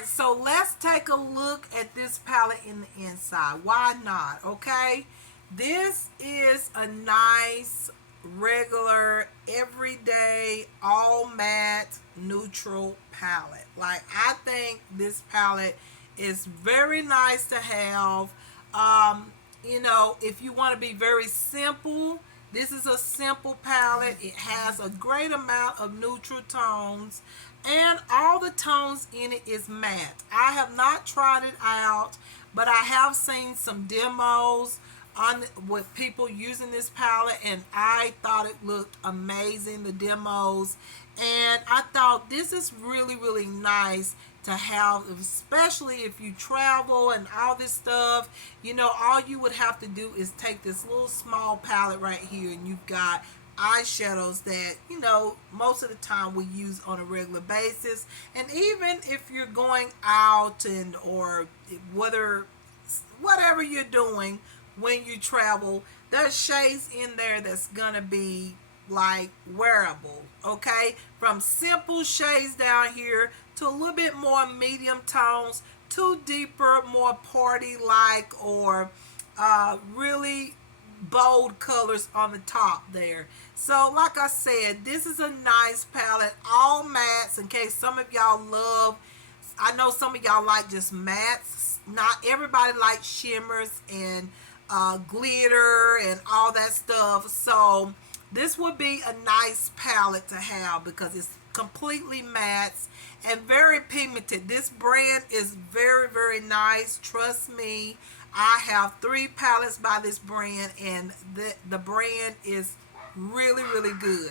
right, so let's take a look at this palette in the inside. Why not? Okay, this is a nice, regular, everyday, all matte, neutral palette. Like, I think this palette is very nice to have. If you want to be very simple, this is a simple palette. It has a great amount of neutral tones, and all the tones in it is matte. I have not tried it out, but I have seen some demos on with people using this palette, and I thought it looked amazing, the demos. And I thought this is really, really nice to have, especially if you travel and all this stuff. All you would have to do is take this little small palette right here, and you've got eyeshadows that most of the time we use on a regular basis. And even if you're going out, and or whatever you're doing when you travel, there's shades in there that's gonna be like wearable. Okay, from simple shades down here to a little bit more medium tones to deeper, more party like, or really bold colors on the top there. So like I said, this is a nice palette, all mattes, in case some of y'all love. I know some of y'all like just mattes. Not everybody likes shimmers and glitter and all that stuff. So this would be a nice palette to have because it's completely matte and very pigmented. This brand is very, very nice. Trust me, I have 3 palettes by this brand, and the brand is really, really good.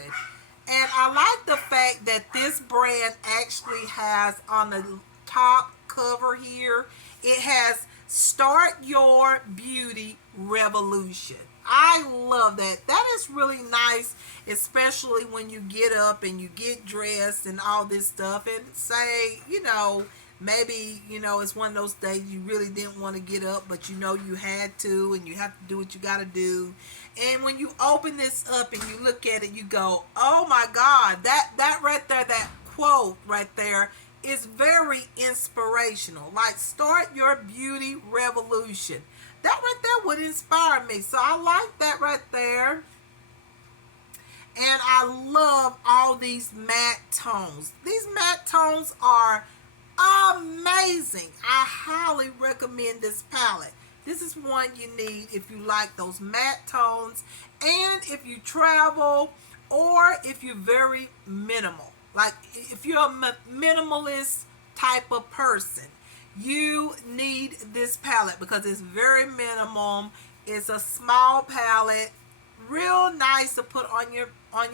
And I like the fact that this brand actually has on the top cover here, it has "Start Your Beauty Revolution." I love that. That is really nice, especially when you get up and you get dressed and all this stuff, and say, maybe, it's one of those days you really didn't want to get up, but you had to, and you have to do what you got to do. And when you open this up and you look at it, you go, oh my God, that right there, that quote right there is very inspirational. Like, start your beauty revolution. That right there would inspire me. So I like that right there. And I love all these matte tones. These matte tones are amazing. I highly recommend this palette. This is one you need if you like those matte tones, and if you travel, or if you're very minimal. Like, if you're a minimalist type of person, you need this palette because it's very minimum. It's a small palette, real nice to put on your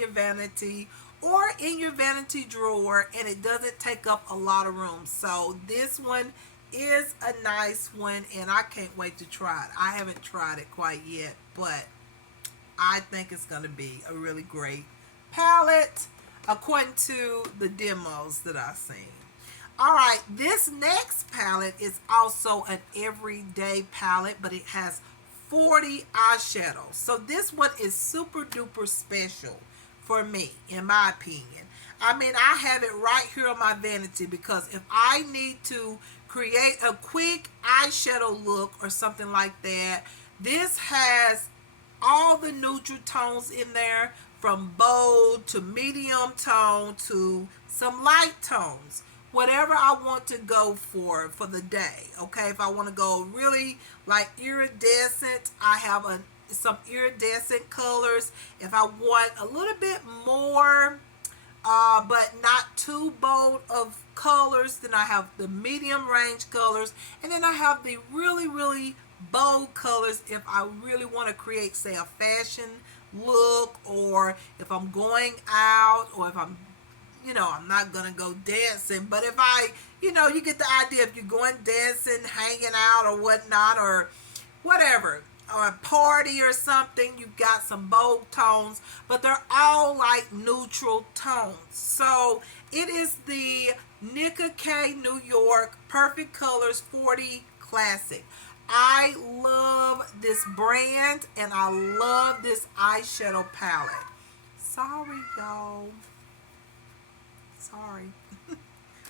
vanity or in your vanity drawer, and it doesn't take up a lot of room. So this one is a nice one, and I can't wait to try it. I haven't tried it quite yet, but I think it's going to be a really great palette according to the demos that I've seen. Alright, this next palette is also an everyday palette, but it has 40 eyeshadows. So this one is super duper special for me, in my opinion. I mean, I have it right here on my vanity because if I need to create a quick eyeshadow look or something like that, this has all the neutral tones in there, from bold to medium tone to some light tones. Whatever I want to go for the day. Okay, if I want to go really like iridescent, I have some iridescent colors. If I want a little bit more, but not too bold of colors, then I have the medium range colors, and then I have the really, really bold colors if I really want to create, say, a fashion look, or if I'm going out, or if I'm not gonna go dancing, but if you get the idea. If you're going dancing, hanging out, or whatnot, or whatever, or a party or something, you've got some bold tones, but they're all like neutral tones. So it is the Nicka K New York Perfect Colors 40 Classic. I love this brand, and I love this eyeshadow palette. Sorry, y'all. Sorry.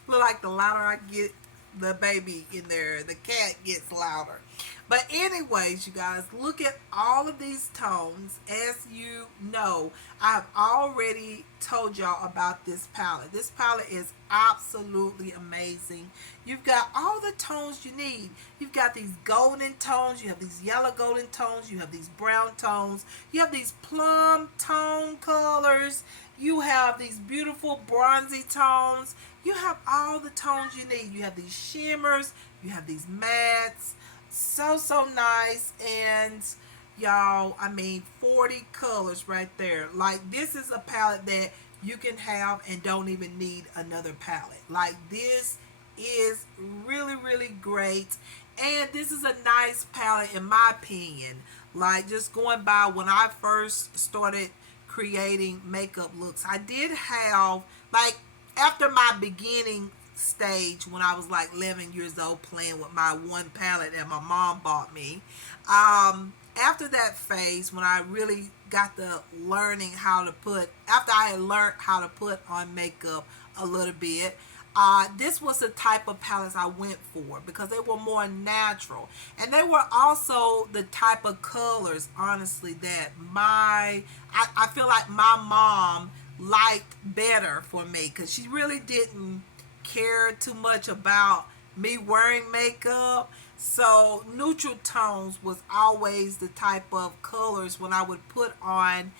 Look like the louder I get, the baby in there, the cat gets louder. But anyways, you guys, look at all of these tones. As you know, I've already told y'all about this palette. This palette is absolutely amazing. You've got all the tones you need. You've got these golden tones, you have these yellow golden tones, you have these brown tones, you have these plum tone colors, you have these beautiful bronzy tones. You have all the tones you need. You have these shimmers, you have these mattes. So nice. And y'all, I mean, 40 colors right there. Like, this is a palette that you can have and don't even need another palette. Like, this is really great. And this is a nice palette in my opinion. Like, just going by when I first started creating makeup looks, I did have, like, after my beginning stage when I was like 11 years old playing with my one palette that my mom bought me, after that phase when I really got the learning how to put, after I had learned how to put on makeup a little bit, this was the type of palettes I went for because they were more natural, and they were also the type of colors, honestly, that I feel like my mom liked better for me, because she really didn't care too much about me wearing makeup. So neutral tones was always the type of colors when I would put on.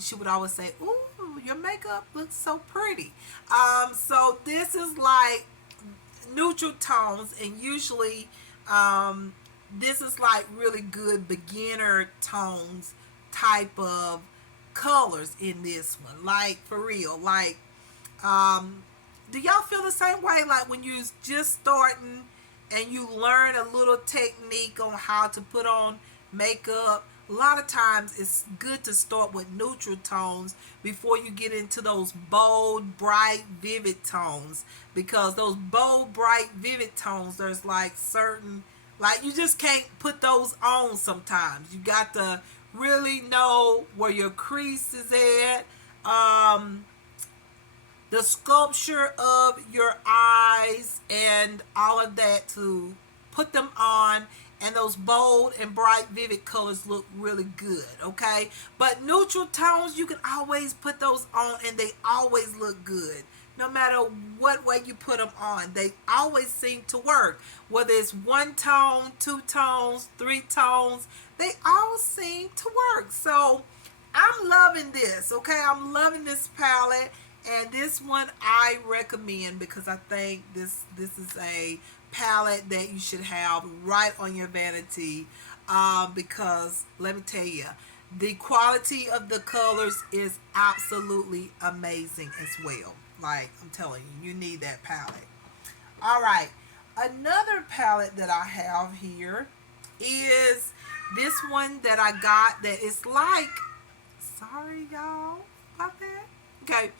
She would always say, "Ooh, your makeup looks so pretty." So this is like neutral tones, and usually this is like really good beginner tones type of colors in this one. Like, for real. Like, do y'all feel the same way? Like, when you're just starting and you learn a little technique on how to put on makeup, a lot of times it's good to start with neutral tones before you get into those bold, bright, vivid tones. Because those bold, bright, vivid tones, there's like certain, like, you just can't put those on sometimes. You got to really know where your crease is at, the sculpture of your eyes, and all of that to put them on. And those bold and bright, vivid colors look really good, okay? But neutral tones, you can always put those on and they always look good. No matter what way you put them on, they always seem to work. Whether it's one tone, two tones, three tones, they all seem to work. So I'm loving this, okay? I'm loving this palette. And this one I recommend because I think this is a palette that you should have right on your vanity, because let me tell you, the quality of the colors is absolutely amazing as well. Like, I'm telling you, you need that palette. All right, another palette that I have here is this one that I got that is like, sorry y'all about that. Okay,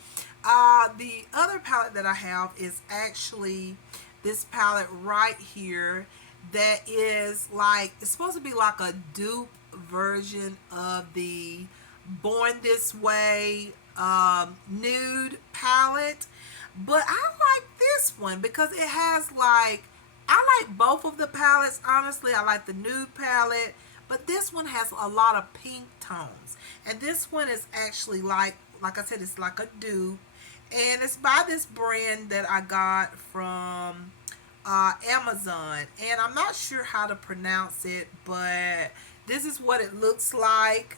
the other palette that I have is actually this palette right here that is like, it's supposed to be like a dupe version of the Born This Way nude palette. But I like this one because it has like, I like both of the palettes, honestly. I like the nude palette, but this one has a lot of pink tones. And this one is actually like I said, it's like a dupe. And it's by this brand that I got from Amazon. And I'm not sure how to pronounce it, but this is what it looks like.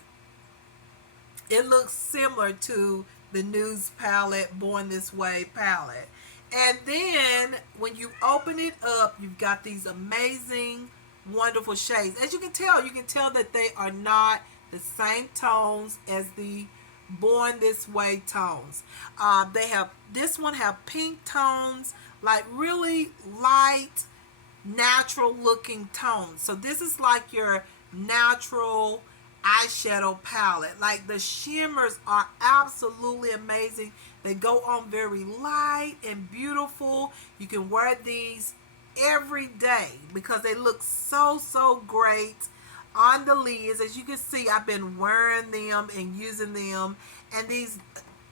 It looks similar to the Nudes palette, Born This Way palette. And then when you open it up, you've got these amazing, wonderful shades. As you can tell that they are not the same tones as the Born This Way tones. They have, this one have pink tones, like really light, natural looking tones. So this is like your natural eyeshadow palette. Like, the shimmers are absolutely amazing. They go on very light and beautiful. You can wear these every day because they look so great on the lids. As you can see, I've been wearing them and using them, and these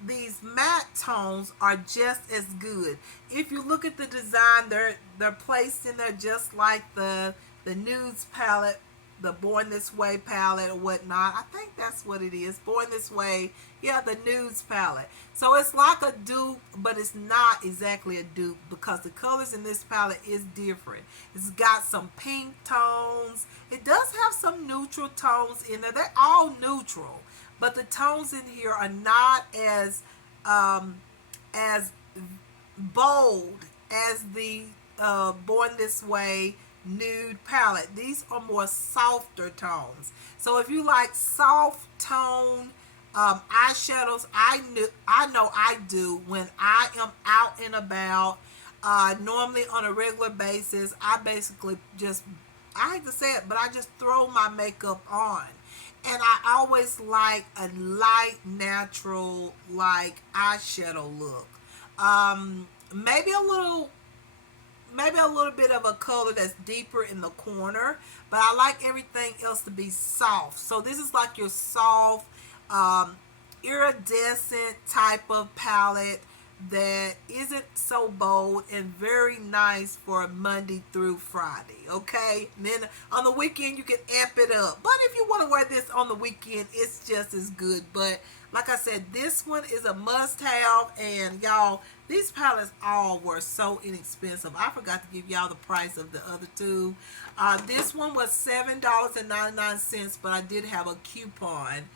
these matte tones are just as good. If you look at the design, they're placed in there just like the nudes palette, the Born This Way palette or whatnot. I think that's what it is. Born This Way. Yeah, the nudes palette. So it's like a dupe, but it's not exactly a dupe because the colors in this palette is different. It's got some pink tones. It does have some neutral tones in there. They're all neutral, but the tones in here are not as bold as the Born This Way nude palette. These are more softer tones. So if you like soft tone eyeshadows, I know I do when I am out and about. Normally on a regular basis, I basically just, I hate to say it, but I just throw my makeup on. And I always like a light, natural, like eyeshadow look. Maybe a little bit of a color that's deeper in the corner, but I like everything else to be soft. So this is like your soft, iridescent type of palette that isn't so bold and very nice for Monday through Friday. Okay, and then on the weekend you can amp it up, but if you want to wear this on the weekend, it's just as good. But like I said, this one is a must-have, and y'all, these palettes all were so inexpensive. I forgot to give y'all the price of the other two. This one was $7.99, but I did have a coupon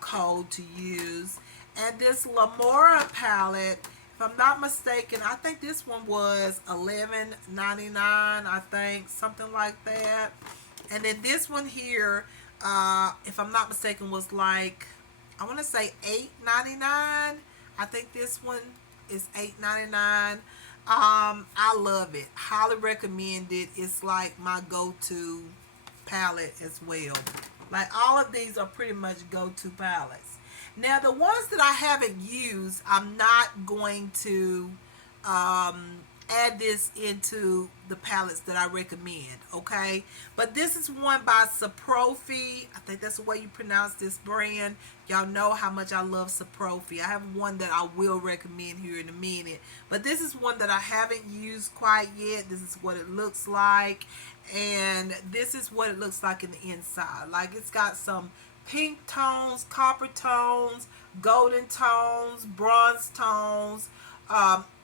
code to use. And this Lamora palette, if I'm not mistaken, I think this one was $11.99, I think, something like that. And then this one here, if I'm not mistaken, was like, I want to say $8.99. I think this one is $8.99. I love it. Highly recommend it. It's like my go-to palette as well. Like all of these are pretty much go-to palettes. Now the ones that I haven't used, I'm not going to add this into the palettes that I recommend, okay? But this is one by Saprofi. I think that's the way you pronounce this brand. Y'all know how much I love Saprofi. I have one that I will recommend here in a minute, but this is one that I haven't used quite yet. This is what it looks like, and this is what it looks like in the inside. Like it's got some pink tones, copper tones, golden tones, bronze tones.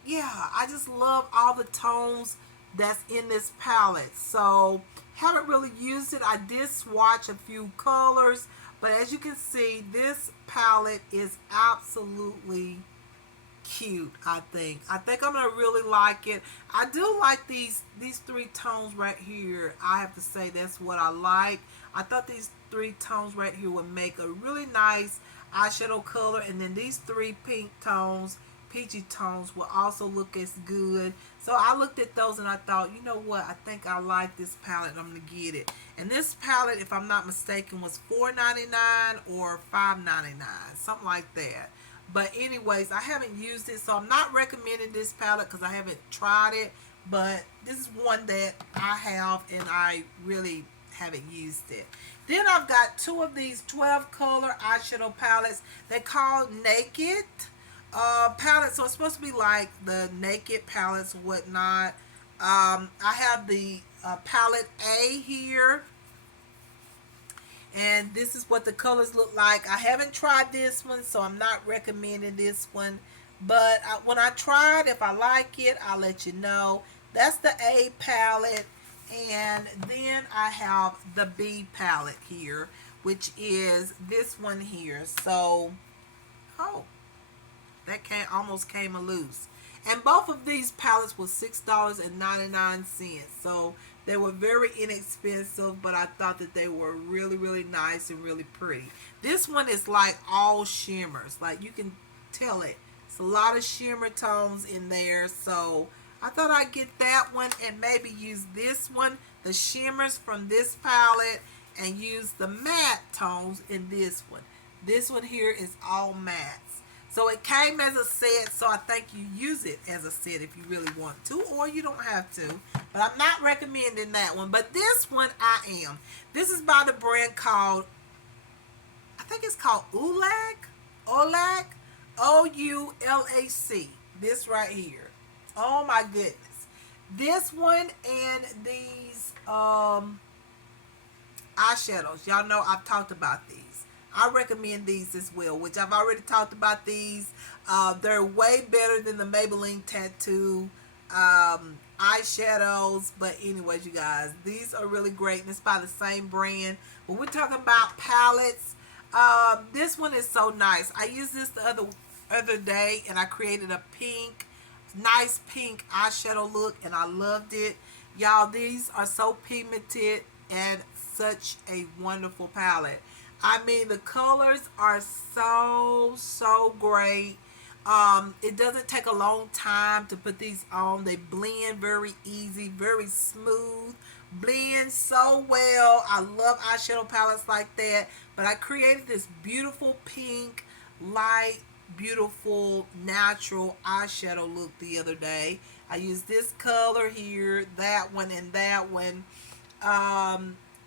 Yeah, I just love all the tones that's in this palette. So haven't really used it. I did swatch a few colors, but as you can see, this palette is absolutely cute. I think I'm gonna really like it. I do like these three tones right here. I have to say that's what I like. I thought these three tones right here would make a really nice eyeshadow color, and then these three pink tones, peachy tones, will also look as good. So I looked at those and I thought, you know what, I think I like this palette. I'm gonna get it. And this palette, if I'm not mistaken, was $4.99 or $5.99, something like that. But anyways, I haven't used it, so I'm not recommending this palette because I haven't tried it. But this is one that I have and I really haven't used it. Then I've got two of these 12 color eyeshadow palettes. They're called Naked palettes, so it's supposed to be like the Naked palettes or whatnot. I have the palette A here, and this is what the colors look like. I haven't tried this one, so I'm not recommending this one, but when I try it, if I like it, I'll let you know. That's the A palette. And then I have the B palette here, which is this one here. So, oh, that almost came loose. And both of these palettes was $6.99. So they were very inexpensive, but I thought that they were really, really nice and really pretty. This one is like all shimmers. Like you can tell it. It's a lot of shimmer tones in there. So I thought I'd get that one and maybe use this one, the shimmers from this palette, and use the matte tones in this one. This one here is all mattes. So it came as a set, so I think you use it as a set if you really want to, or you don't have to. But I'm not recommending that one. But this one I am. This is by the brand called, I think it's called Olag. OULAC. This right here. Oh my goodness. This one and these eyeshadows. Y'all know I've talked about these. I recommend these as well, which I've already talked about these. They're way better than the Maybelline Tattoo eyeshadows. But anyways, you guys, these are really great, and it's by the same brand. When we're talking about palettes, this one is so nice. I used this the other day, and I created a nice pink eyeshadow look, and I loved it. Y'all, these are so pigmented and such a wonderful palette. I mean, the colors are so great. It doesn't take a long time to put these on. They blend very easy, very smooth, blend so well. I love eyeshadow palettes like that. But I created this beautiful pink, light, beautiful, natural eyeshadow look the other day. I used this color here, that one, and that one.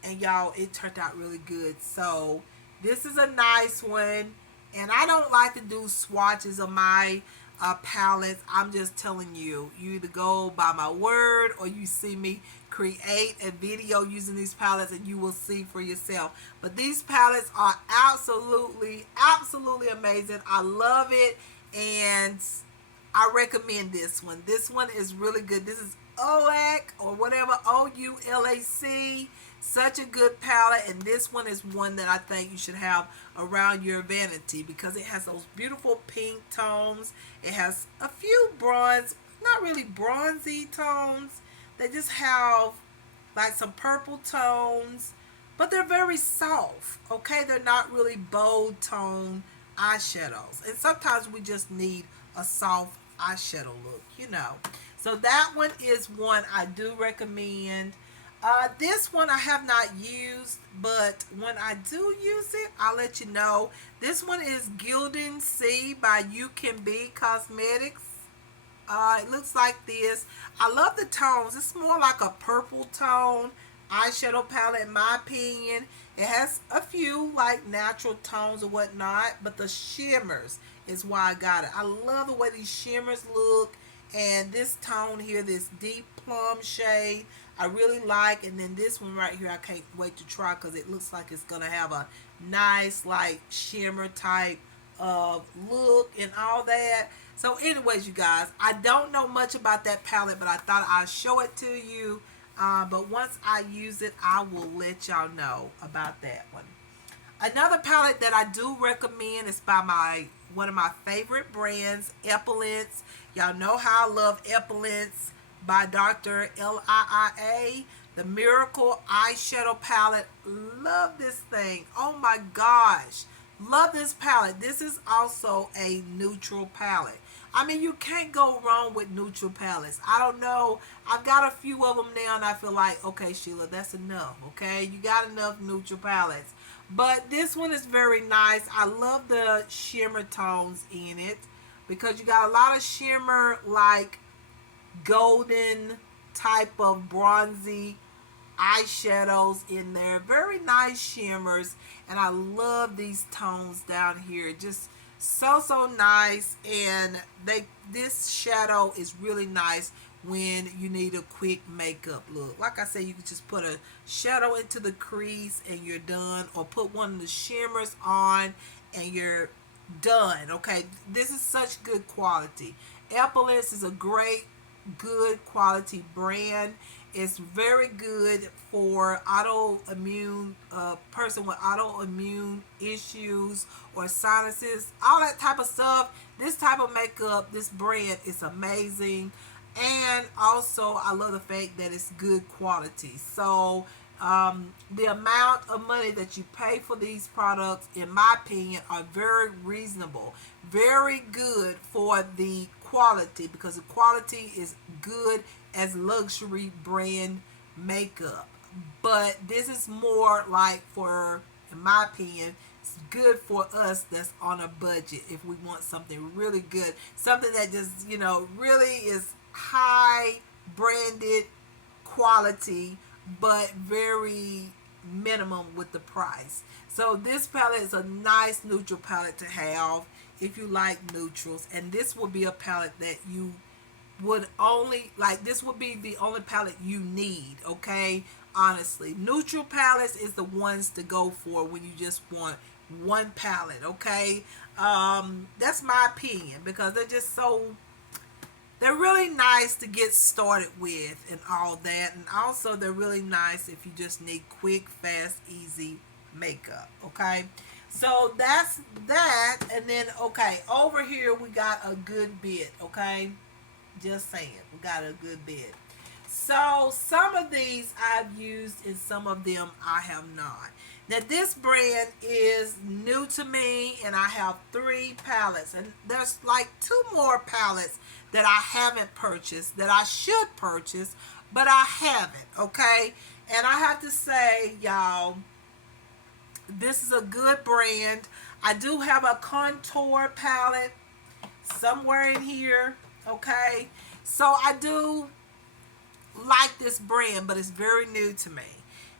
And y'all, it turned out really good. So this is a nice one, and I don't like to do swatches of my palettes. I'm just telling you, you either go by my word or you see me create a video using these palettes, and you will see for yourself. But these palettes are absolutely amazing. I love it, and I recommend this one. This one is really good. This is OAC or whatever, OULAC. Such a good palette, and this one is one that I think you should have around your vanity because it has those beautiful pink tones. It has a few bronze, not really bronzy tones. They just have like some purple tones, but they're very soft. Okay, they're not really bold tone eyeshadows, and sometimes we just need a soft eyeshadow look, you know. So that one is one I do recommend. This one I have not used, but when I do use it, I'll let you know. This one is Gildan Sea by You Can Be Cosmetics. It looks like this. I love the tones. It's more like a purple tone eyeshadow palette in my opinion. It has a few like natural tones or whatnot, but the shimmers is why I got it. I love the way these shimmers look, and this tone here, this deep plum shade, I really like. And then this one right here, I can't wait to try because it looks like it's gonna have a nice like shimmer type of look and all that. So anyways, you guys, I don't know much about that palette, but I thought I'd show it to you. But once I use it, I will let y'all know about that one. Another palette that I do recommend is by one of my favorite brands, Epilence. Y'all know how I love Epilence by Dr. Liia. The Miracle Eyeshadow Palette. Love this thing. Oh my gosh. Love this palette. This is also a neutral palette. I mean, you can't go wrong with neutral palettes. I don't know. I've got a few of them now, and I feel like, okay, Sheila, that's enough, okay? You got enough neutral palettes. But this one is very nice. I love the shimmer tones in it because you got a lot of shimmer, like golden type of bronzy eyeshadows in there. Very nice shimmers, and I love these tones down here. Just so nice. And this shadow is really nice when you need a quick makeup look. Like I said, you can just put a shadow into the crease and you're done, or put one of the shimmers on and you're done. Okay, this is such good quality. Epilence is a great, good quality brand. It's very good for autoimmune person with autoimmune issues or sinuses, all that type of stuff. This type of makeup, this brand is amazing. And also I love the fact that it's good quality. So the amount of money that you pay for these products, in my opinion, are very reasonable. Very good for the quality, because the quality is good as luxury brand makeup. But this is more like, for, in my opinion, it's good for us that's on a budget. If we want something really good, something that just, you know, really is high branded quality, but very minimum with the price. So this palette is a nice neutral palette to have. if you like neutrals. And this will be a palette that you would only like. This would be the only palette you need, okay? Honestly, neutral palettes is the ones to go for when you just want one palette, okay? That's my opinion, because they're really nice to get started with and all that. And also they're really nice if you just need quick, fast, easy makeup, okay? So that's that. And then, okay, over here we got a good bit, okay? Just saying, we got a good bit. So some of these I've used and some of them I have not. Now this brand is new to me, and I have 3 palettes, and there's like 2 more palettes that I haven't purchased that I should purchase, but I haven't, okay? And I have to say, y'all, this is a good brand. I do have a contour palette somewhere in here, okay? So I do like this brand, but it's very new to me.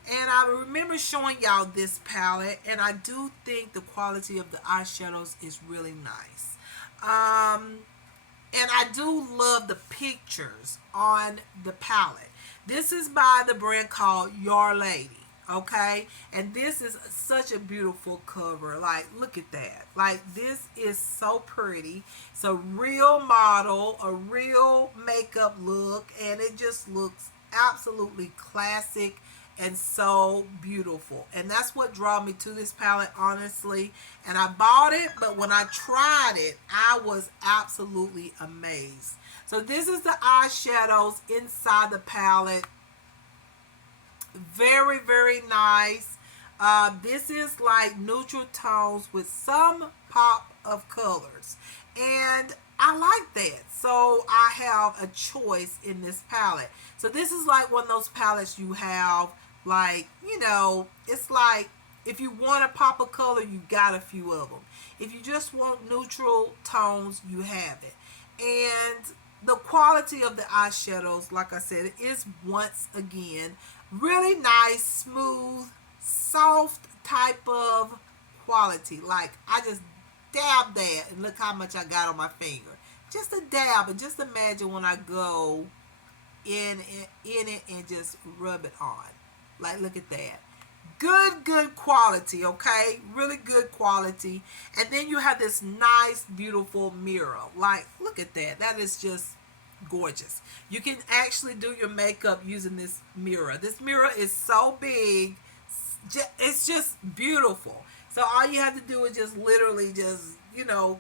And I remember showing y'all this palette, and I do think the quality of the eyeshadows is really nice. And I do love the pictures on the palette. This is by the brand called Your Lady, okay? And this is such a beautiful cover. Like, look at that. Like, this is so pretty. It's a real model, a real makeup look, and it just looks absolutely classic and so beautiful. And that's what drew me to this palette, honestly. And I bought it, but when I tried it, I was absolutely amazed. So this is the eyeshadows inside the palette. Very, very nice. This is like neutral tones with some pop of colors, and I like that. So I have a choice in this palette. So this is like one of those palettes you have, like, you know, it's like if you want a pop of color, you got a few of them. If you just want neutral tones, you have it. And the quality of the eyeshadows, like I said, it is once again really nice, smooth, soft type of quality. Like, I just dab that and look how much I got on my finger. Just a dab, and just imagine when I go in it and just rub it on. Like, look at that. Good quality, okay? Really good quality. And then you have this nice, beautiful mirror. Like, look at that. That is just gorgeous. You can actually do your makeup using this mirror. This mirror is so big. It's just beautiful. So all you have to do is just literally just, you know,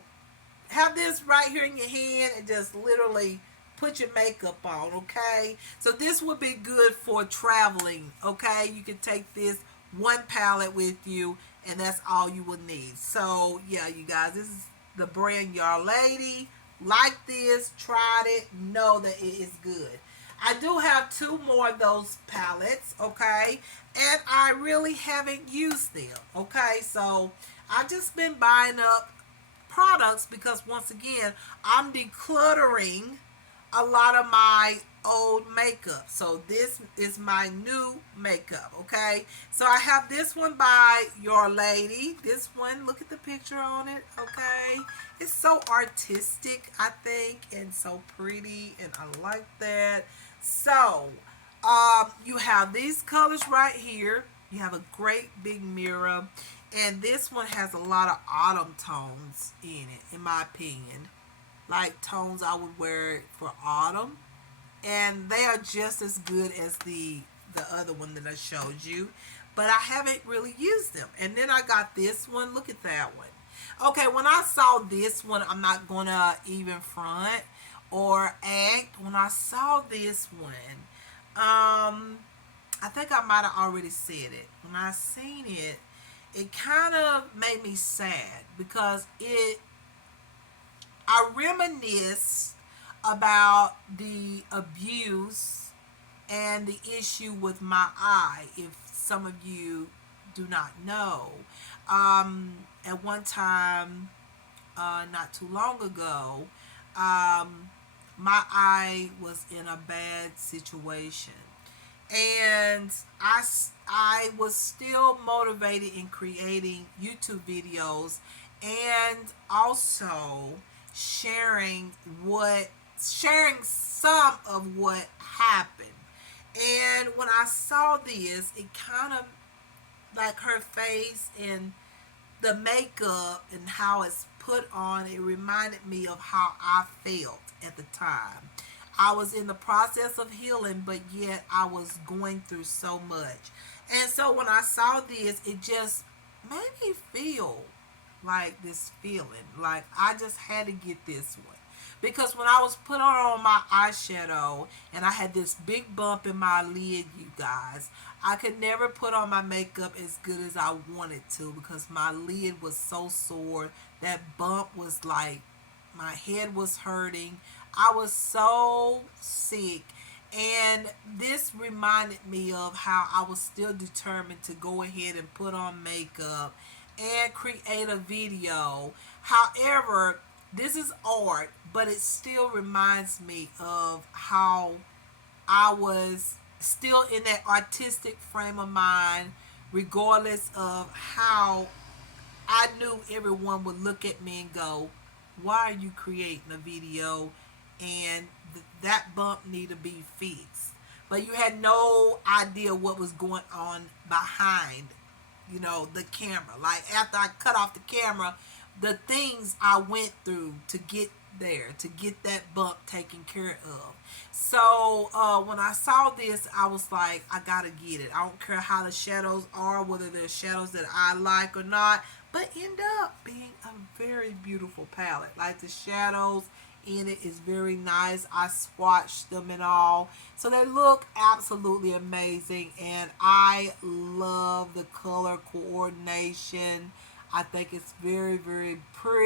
have this right here in your hand and just literally put your makeup on, okay? So this would be good for traveling, okay? You can take this one palette with you, and that's all you will need. So yeah, you guys, this is the brand Your Lady. Like this, tried it, know that it is good. I do have 2 more of those palettes, okay? And I really haven't used them, okay? So I've just been buying up products because, once again, I'm decluttering a lot of my old makeup. So this is my new makeup, okay? So I have this one by Your Lady. This one, look at the picture on it, okay? It's so artistic, I think, and so pretty, and I like that. So you have these colors right here. You have a great big mirror, and this one has a lot of autumn tones in it, in my opinion. Like tones I would wear for autumn, and they are just as good as the other one that I showed you, but I haven't really used them. And then I got this one. Look at that one. Okay, when I saw this one, I'm not gonna even front or act. When I saw this one, I think I might have already said it. When I seen it, it kind of made me sad because I reminisce about the abuse and the issue with my eye. If some of you do not know, at one time, not too long ago, my eye was in a bad situation, and I was still motivated in creating YouTube videos and also sharing what sharing some of what happened. And when I saw this, it kind of like her face and the makeup and how it's put on, it reminded me of how I felt at the time. I was in the process of healing, but yet I was going through so much. And so when I saw this, it just made me feel like this feeling. Like I just had to get this one. Because when I was put on my eyeshadow and I had this big bump in my lid, you guys, I could never put on my makeup as good as I wanted to because my lid was so sore. That bump was like my head was hurting. I was so sick. And this reminded me of how I was still determined to go ahead and put on makeup and create a video. However, this is art, but it still reminds me of how I was still in that artistic frame of mind, regardless of how I knew everyone would look at me and go, "Why are you creating a video?" And that bump need to be fixed. But you had no idea what was going on behind, the camera. Like after I cut off the camera, the things I went through to get there, to get that bump taken care of. So when I saw this, I was like, I gotta get it. I don't care how the shadows are, whether they're shadows that I like or not, but end up being a very beautiful palette. Like the shadows in it is very nice. I swatched them and all. So they look absolutely amazing. And I love the color coordination. I think it's very, very pretty.